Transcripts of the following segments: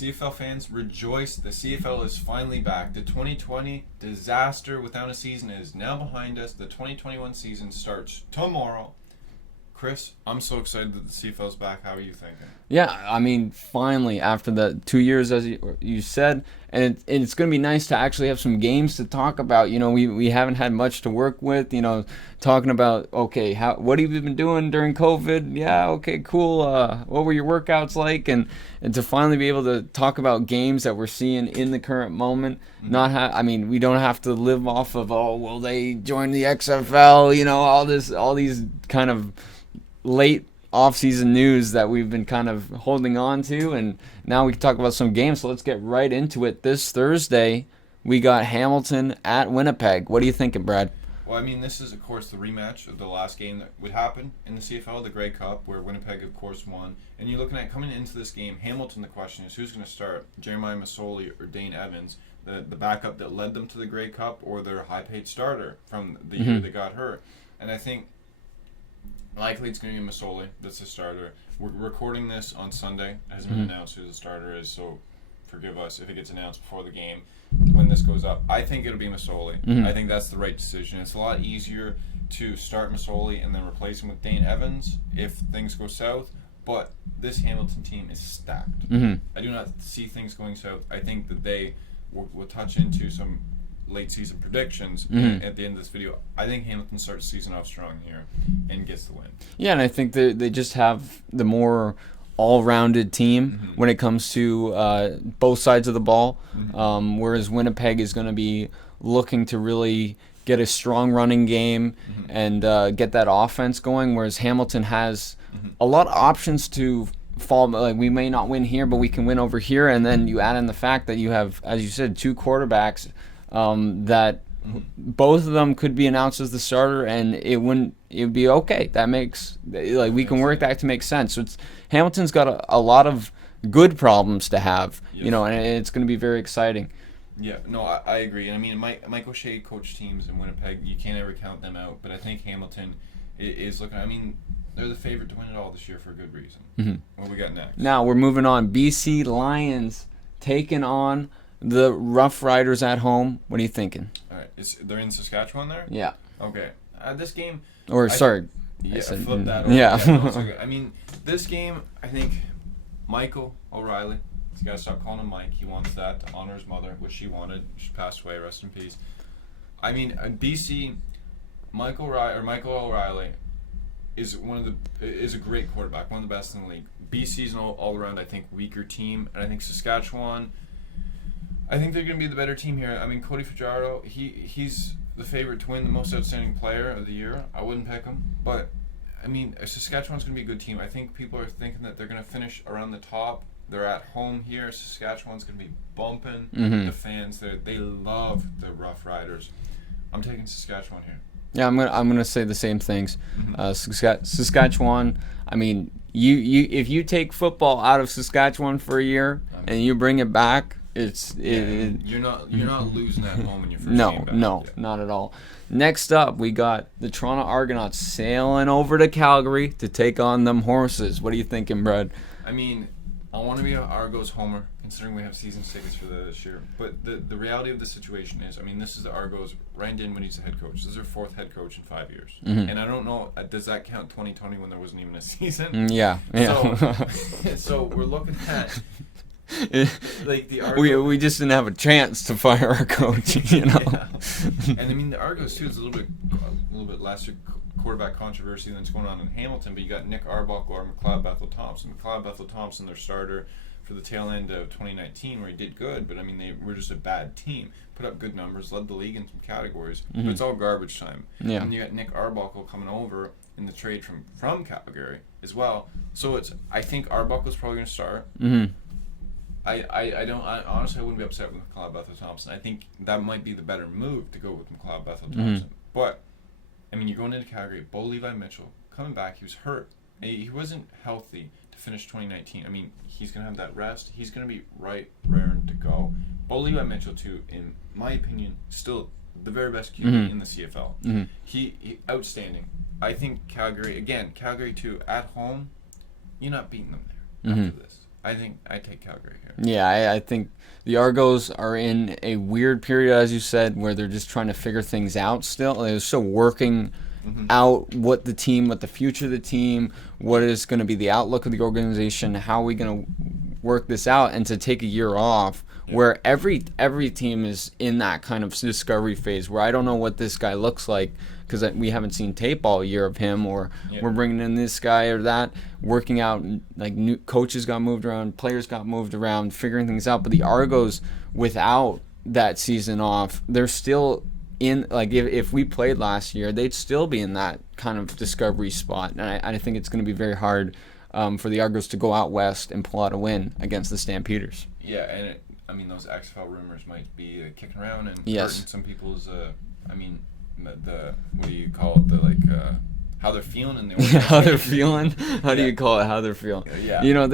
CFL fans, rejoice. The CFL is finally back. The 2020 disaster without a season is now behind us. The 2021 season starts tomorrow. Chris, I'm so excited that the CFL's back. How are you thinking? Yeah, I mean, finally, after the 2 years, as you said, and it's going to be nice to actually have some games to talk about. You know, we haven't had much to work with, you know, talking about, okay, what have you been doing during COVID? Yeah, okay, cool. What were your workouts like? And to finally be able to talk about games that we're seeing in the current moment. Mm-hmm. We don't have to live off of, oh, well, they joined the XFL, you know, all these kind of late off-season news that we've been kind of holding on to, and now we can talk about some games. So let's get right into it. This Thursday, we got Hamilton at Winnipeg. What are you thinking, Brad? Well, I mean, this is, of course, the rematch of the last game that would happen in the CFL, the Grey Cup, where Winnipeg, of course, won. And you're looking at coming into this game, Hamilton, the question is, who's going to start? Jeremiah Masoli or Dane Evans, the backup that led them to the Grey Cup, or their high-paid starter from the year they got hurt? And I think likely it's going to be Masoli that's the starter. We're recording this on Sunday. It hasn't been announced who the starter is, so forgive us if it gets announced before the game when this goes up. I think it'll be Masoli. I think that's the right decision. It's a lot easier to start Masoli and then replace him with Dane Evans if things go south, but this Hamilton team is stacked. I do not see things going south. I think that they will touch into some late season predictions at the end of this video. I think Hamilton starts the season off strong here and gets the win. Yeah, and I think they just have the more all-rounded team when it comes to both sides of the ball, whereas Winnipeg is going to be looking to really get a strong running game and get that offense going, whereas Hamilton has a lot of options to fall. Like, we may not win here, but we can win over here, and then you add in the fact that you have, as you said, two quarterbacks that both of them could be announced as the starter, and it would be okay. That makes, like, we can work that to make sense. So Hamilton's got a lot of good problems to have, you know, and it's going to be very exciting. Yeah, no, I agree. And I mean, Mike O'Shea coached teams in Winnipeg. You can't ever count them out. But I think Hamilton is looking, I mean, they're the favorite to win it all this year for a good reason. What we got next? Now we're moving on. BC Lions taking on the Rough Riders at home. What are you thinking? All right, they're in Saskatchewan there? Yeah. Okay. This game... Or, sorry. Yeah, flip that over. Yeah. No, I mean, this game, I think Michael O'Reilly, he's got to stop calling him Mike. He wants that to honor his mother, which she wanted. She passed away. Rest in peace. I mean, BC, Michael O'Reilly is is a great quarterback, one of the best in the league. BC's an all around, I think, weaker team, and I think Saskatchewan, I think they're going to be the better team here. I mean, Cody Fajardo, he's the favorite to win the most outstanding player of the year. I wouldn't pick him, but I mean, Saskatchewan's going to be a good team. I think people are thinking that they're going to finish around the top. They're at home here. Saskatchewan's going to be bumping the fans. They love the Rough Riders. I'm taking Saskatchewan here. Yeah, I'm gonna say the same things. Saskatchewan. I mean, you if you take football out of Saskatchewan for a year and you bring it back, you're not losing at home in your first game back. No, not at all. Next up, we got the Toronto Argonauts sailing over to Calgary to take on them horses. What are you thinking, Brad? I mean, I want to be an Argos homer, considering we have season tickets for this year. But the reality of the situation is, I mean, this is the Argos. Ryan Dinwiddie's the head coach. This is their fourth head coach in 5 years. And I don't know, does that count 2020 when there wasn't even a season? Yeah. So we're looking at... like the Argos, we just didn't have a chance to fire our coach, you know. And I mean, the Argos too is a little bit lesser quarterback controversy than what's going on in Hamilton. But you got Nick Arbuckle or McLeod Bethel-Thompson. McLeod Bethel-Thompson, their starter for the tail end of 2019, where he did good, but I mean, they were just a bad team. Put up good numbers, led the league in some categories, but it's all garbage time. Yeah. And you got Nick Arbuckle coming over in the trade from Calgary as well. So I think Arbuckle's probably going to start. I honestly wouldn't be upset with McLeod Bethel-Thompson. I think that might be the better move to go with McLeod Bethel-Thompson. But I mean, you're going into Calgary. Bo Levi Mitchell coming back. He was hurt. He wasn't healthy to finish 2019. I mean, he's going to have that rest. He's going to be raring to go. Bo Levi Mitchell, too, in my opinion, still the very best QB in the CFL. He outstanding. I think Calgary, too, at home, you're not beating them there after this. I think I take Calgary here. Yeah, I think the Argos are in a weird period, as you said, where they're just trying to figure things out still. They're still working out what the future of the team, what is going to be the outlook of the organization, how are we going to work this out, and to take a year off where every team is in that kind of discovery phase where I don't know what this guy looks like because we haven't seen tape all year of him, or we're bringing in this guy or that, working out, like new coaches got moved around, players got moved around, figuring things out. But the Argos, without that season off, they're still in, like if we played last year, they'd still be in that kind of discovery spot. And I think it's going to be very hard for the Argos to go out west and pull out a win against the Stampeders. Yeah, and I mean, those XFL rumors might be kicking around and hurting some people's, the what do you call it? The how they're feeling in the organization. How they're feeling? How do you call it? How they're feeling? Yeah. You know,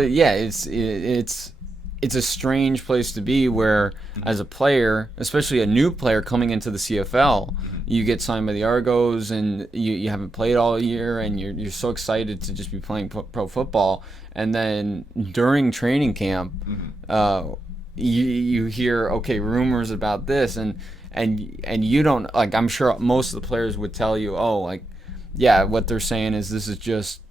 it's a strange place to be where, as a player, especially a new player coming into the CFL, you get signed by the Argos and you haven't played all year and you're so excited to just be playing pro football, and then during training camp, you hear rumors about this and you don't, like, I'm sure most of the players would tell you, what they're saying is this is just,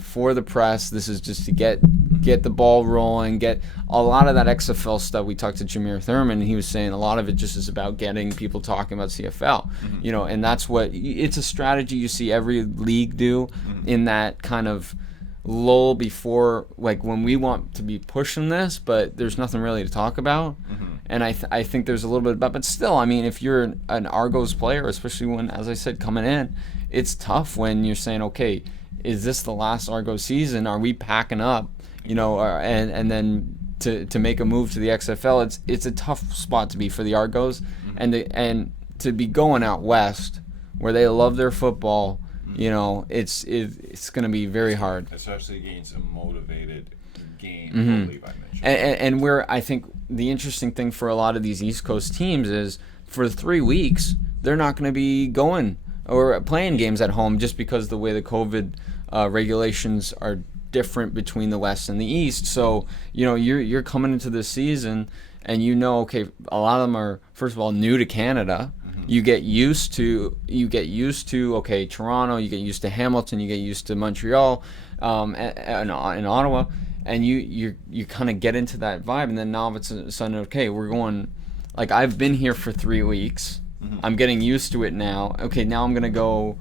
for the press, this is just to get the ball rolling, get a lot of that XFL stuff. We talked to Jameer Thurman, and he was saying a lot of it just is about getting people talking about CFL, and that's it's a strategy you see every league do in that kind of lull before, like, when we want to be pushing this, but there's nothing really to talk about. And I think there's a little bit about, but still, I mean, if you're an Argos player, especially when, as I said, coming in, it's tough when you're saying, okay, is this the last Argos season? Are we packing up? And then to make a move to the XFL, it's a tough spot to be for the Argos, and to be going out west where they love their football. It's going to be very hard, especially against a motivated game. Levi mentioned. And where I think the interesting thing for a lot of these East Coast teams is, for 3 weeks they're not going to be going or playing games at home, just because the way the COVID regulations are different between the West and the East. So you're coming into this season and okay, a lot of them are, first of all, new to Canada. You get used to okay, Toronto, you get used to Hamilton, you get used to Montreal, and Ottawa, and you kind of get into that vibe, and then now all of a sudden, okay, we're going, like, I've been here for 3 weeks, I'm getting used to it now. Okay, now I'm gonna go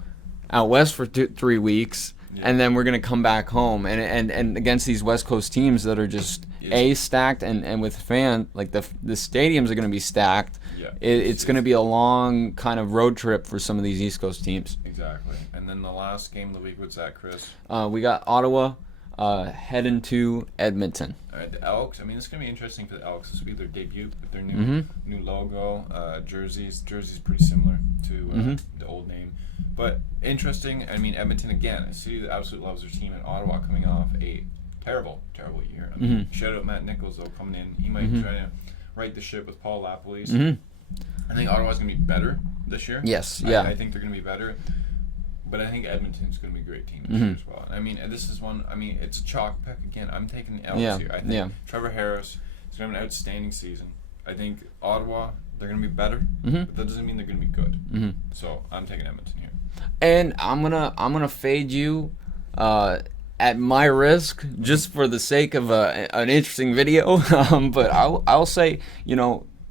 out west for 3 weeks, and then we're gonna come back home, and against these West Coast teams that are just stacked, and with fans, like the stadiums are gonna be stacked. It's going to be a long kind of road trip for some of these East Coast teams. Exactly. And then the last game of the week, what's that, Chris? We got Ottawa heading to Edmonton. All right, the Elks. I mean, it's going to be interesting for the Elks. This will be their debut with their new logo, jerseys. Jerseys pretty similar to the old name. But interesting. I mean, Edmonton, again, a city that absolutely loves their team, and Ottawa coming off a terrible year. I mean, shout out Matt Nichols, though, coming in. He might try to right the ship with Paul Lapalisse. I think Ottawa's going to be better this year. Yes, yeah. I think they're going to be better. But I think Edmonton's going to be a great team this year as well. I mean, this is one, it's a chalk pick. Again, I'm taking the Elks here. I think Trevor Harris is going to have an outstanding season. I think Ottawa, they're going to be better, but that doesn't mean they're going to be good. So I'm taking Edmonton here. And I'm gonna fade you at my risk, just for the sake of an interesting video. But I'll say,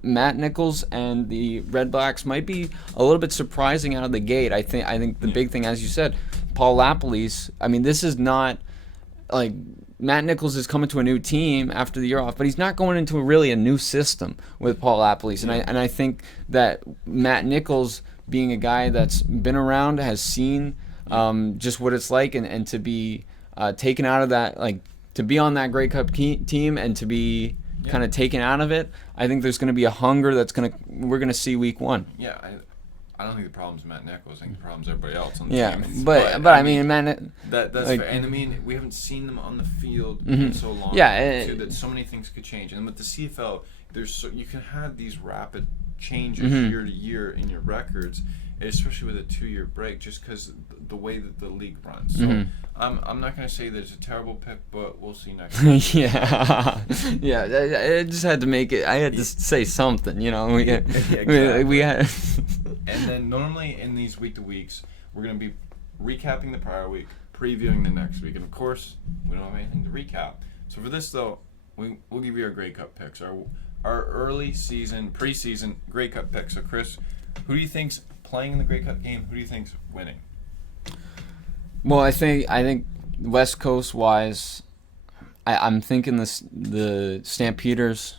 Matt Nichols and the Red Blacks might be a little bit surprising out of the gate. I think the big thing, as you said, Paul Lapalisse. I mean, this is not like Matt Nichols is coming to a new team after the year off, but he's not going into a new system with Paul Lapalisse. And I think that Matt Nichols, being a guy that's been around, has seen just what it's like, and to be taken out of that, like, to be on that Grey Cup team and to be kind of taken out of it, I think there's going to be a hunger we're going to see week 1. Yeah, I don't think the problem's Matt Nichols. I think the problem's everybody else on the team. But I mean, man, that's fair. And I mean, we haven't seen them on the field in so long. That so many things could change. And with the CFL, you can have these rapid changes year to year in your records. especially with a 2-year break, just because the way that the league runs. So I'm not going to say that it's a terrible pick, but we'll see next week. Yeah. I just had to make it. I had to say something, you know. Exactly. We had. And then normally in these week-to-weeks, we're going to be recapping the prior week, previewing the next week, and of course, we don't have anything to recap. So for this, though, we'll give you our Grey Cup picks, our early season, preseason Grey Cup picks. So Chris, who do you think's playing in the Grey Cup game? Who do you think's winning? Well, I think West Coast wise, I'm thinking the Stampeders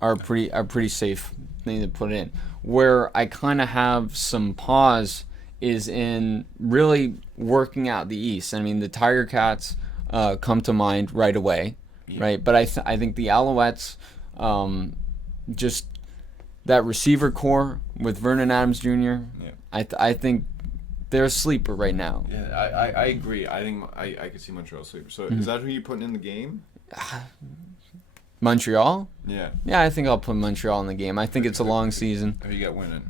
are pretty safe thing to put in. Where I kind of have some pause is in really working out the East. I mean, the Tiger Cats come to mind right away, right? But I think the Alouettes, just that receiver core with Vernon Adams Jr. I think they're a sleeper right now. Yeah, I agree. I think I could see Montreal sleeper. So is that who you're putting in the game? Montreal? Yeah. Yeah, I think I'll put Montreal in the game. I think it's a long season. Who you got winning?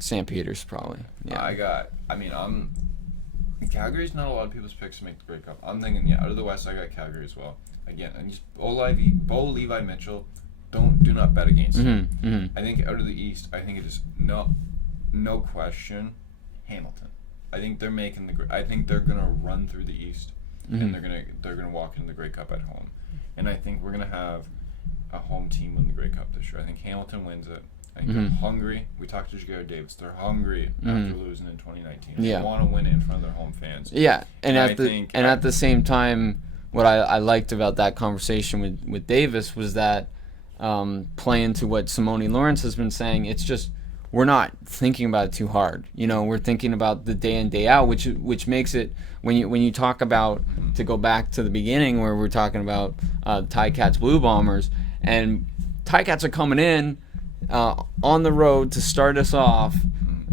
St. Peter's probably. Yeah. Calgary's not a lot of people's picks to make the Grey Cup. I'm thinking, out of the West, I got Calgary as well. Again, and just Bo Levi Mitchell, do not bet against him. I think out of the East, I think it is no question Hamilton. I think they're I think they're gonna run through the East, and they're gonna walk into the Grey Cup at home, and I think we're gonna have a home team win the Grey Cup this year. I think Hamilton wins it. I think they're hungry. We talked to Jaguar Davis. They're hungry after losing in 2019. They want to win it in front of their home fans. Yeah, and at the same time, what I liked about that conversation with Davis was that playing to what Simone Lawrence has been saying, it's just we're not thinking about it too hard. You know, we're thinking about the day in, day out, which makes it when you talk about, to go back to the beginning where we're talking about Ticats Blue Bombers, and Ticats are coming in on the road to start us off.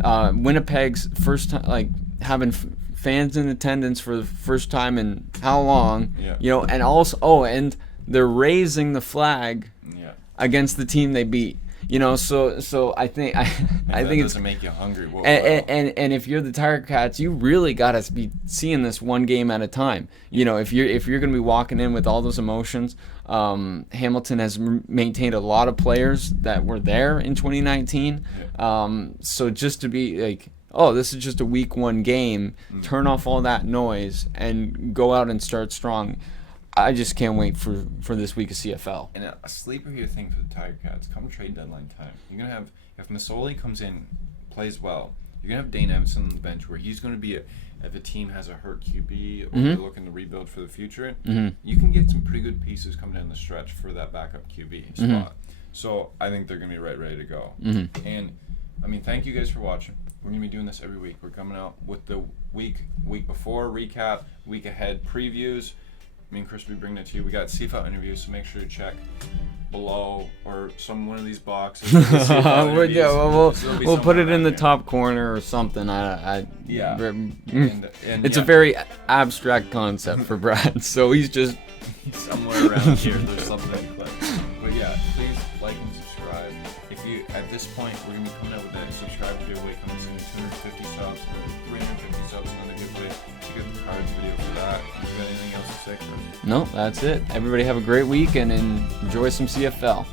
Winnipeg's first time, like having fans in attendance for the first time in how long? Yeah. You know, and also and they're raising the flag against the team they beat. You know, so I think I think it's doesn't make you hungry. And if you're the Tiger Cats, you really got to be seeing this one game at a time. You know, if you're going to be walking in with all those emotions, Hamilton has maintained a lot of players that were there in 2019. So just to be like, oh, this is just a week 1 game, turn off all that noise and go out and start strong. I just can't wait for this week of CFL. And a sleeper here thing for the Tiger Cats, come trade deadline time, you're going to have, if Masoli comes in, plays well, you're going to have Dane Evanson on the bench where he's going to be, if the team has a hurt QB or they're looking to rebuild for the future, you can get some pretty good pieces coming down the stretch for that backup QB spot. So I think they're going to be right ready to go. And, I mean, thank you guys for watching. We're going to be doing this every week. We're coming out with the week before recap, week ahead previews. Me and Chris will be bringing it to you. We got CFL interviews, so make sure to check below or one of these boxes. We'll put it in the top corner or something. It's a very abstract concept for Brad, so he's just somewhere around here. There's something to click. But yeah, please like and subscribe. If you at this point, we're gonna be coming out with a subscribe giveaway coming soon. 250 subs or 350 subs, another giveaway. Check out the cards video for that. You got anything else to say, Chris? No, that's it. Everybody have a great week and enjoy some CFL.